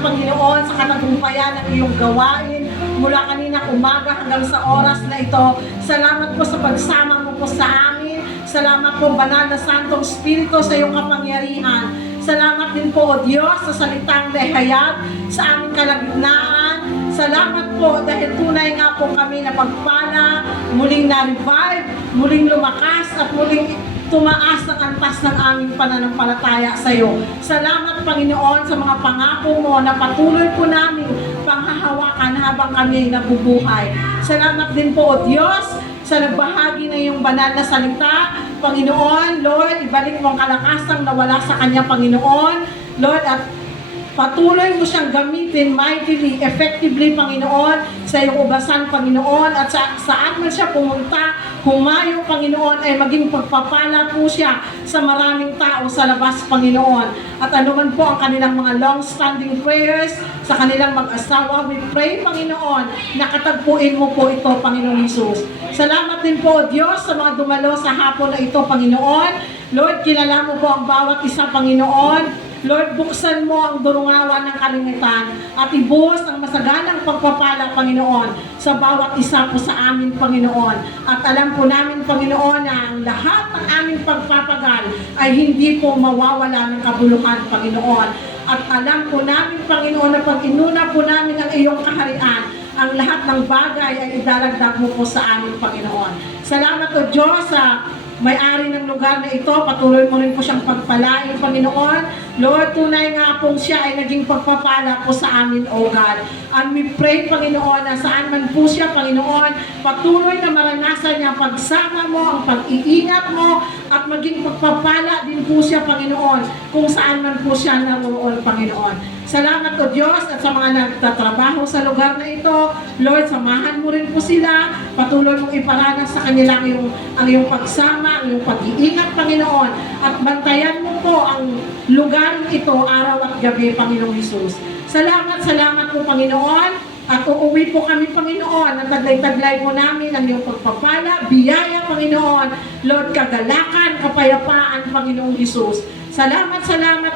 Salamat, Panginoon, sa katagumpayan ng iyong gawain mula kanina umaga hanggang sa oras na ito. Salamat po sa pagsama mo po sa amin. Salamat po, Banal na Santong Espiritu, sa iyong kapangyarihan. Salamat din po, O Diyos, sa salitang lehayag sa aming kalagitnaan. Salamat po dahil tunay nga po kami na pagpala, muling na-revive, muling lumakas at muling tumaas ng antas ng aming pananampalataya sa iyo. Salamat, Panginoon, sa mga pangako mo na patuloy po namin panghahawakan habang kami ay nabubuhay. Salamat din po, O Diyos, sa nagbahagi ng iyong banal na salita. Panginoon, Lord, ibalik mo ang kalakasang nawala sa kanya, Panginoon. Lord, at patuloy mo siyang gamitin mightily, effectively, Panginoon, sa iyong ubasan, Panginoon, at saan man siya pumunta, humayo, Panginoon, ay maging pagpapala po siya sa maraming tao sa labas, Panginoon. At anuman po ang kanilang mga long-standing prayers sa kanilang mag-asawa, we pray, Panginoon, na katagpuin mo po ito, Panginoon Jesus. Salamat din po, Diyos, sa mga dumalo sa hapon na ito, Panginoon. Lord, kilala mo po ang bawat isa, Panginoon. Lord, buksan mo ang durungawan ng kalingitan at ibuhos ang masaganang pagpapala, Panginoon, sa bawat isa po sa amin, Panginoon. At alam po namin, Panginoon, na ang lahat ng aming pagpapagal ay hindi po mawawala ng kabuluhan, Panginoon. At alam po namin, Panginoon, na pag inuna po namin ang iyong kaharian, ang lahat ng bagay ay idalagdag mo po sa amin, Panginoon. Salamat o Diyos sa may-ari ng lugar na ito, patuloy mo rin po siyang pagpalain, Panginoon. Lord, tunay nga pong siya ay naging pagpapala po sa amin, O God. And we pray, Panginoon, na saan man po siya, Panginoon, patuloy na maranasan niya ang pagsama mo, ang pag-iingat mo, at maging pagpapala din po siya, Panginoon, kung saan man po siya naroon, Panginoon. Salamat o Diyos at sa mga nagtatrabaho sa lugar na ito. Lord, samahan mo rin po sila. Patuloy mong iparanas sa kanila ang iyong pagsama, ang iyong pag-iingat, Panginoon. At bantayan mo po ang lugar ito araw at gabi, Panginoong Jesus. Salamat po, Panginoon. At uuwi po kami, Panginoon, at taglay-taglay po namin ang iyong pagpapala, biyaya, Panginoon. Lord, kagalakan, kapayapaan, Panginoong Jesus. Salamat,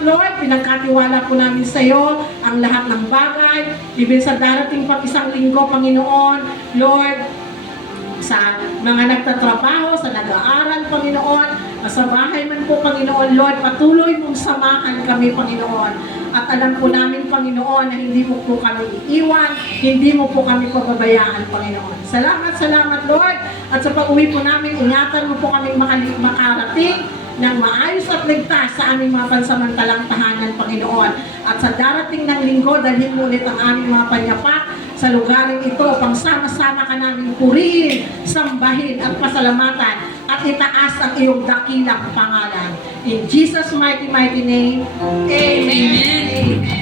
Lord. Pinagkatiwala po namin sa iyo ang lahat ng bagay. Even sa darating pang isang linggo, Panginoon, Lord, sa mga nagtatrabaho, sa nag-aaral, Panginoon, sa bahay man po, Panginoon, Lord, patuloy mong samahan kami, Panginoon. At alam po namin, Panginoon, na hindi mo po kami iiwan, hindi mo po kami pababayaan, Panginoon. Salamat, Lord. At sa pag-uwi po namin, ingatan mo po kami makarating ng maayos at ligtas sa aming mga pansamantalang tahanan, Panginoon. At sa darating ng linggo, dalhin mo ulit ang aming mga panyapak sa lugaring ito upang sama-sama ka namin purihin, sambahin at pasalamatan at itaas ang iyong dakilang pangalan. In Jesus' mighty name, Amen. Amen.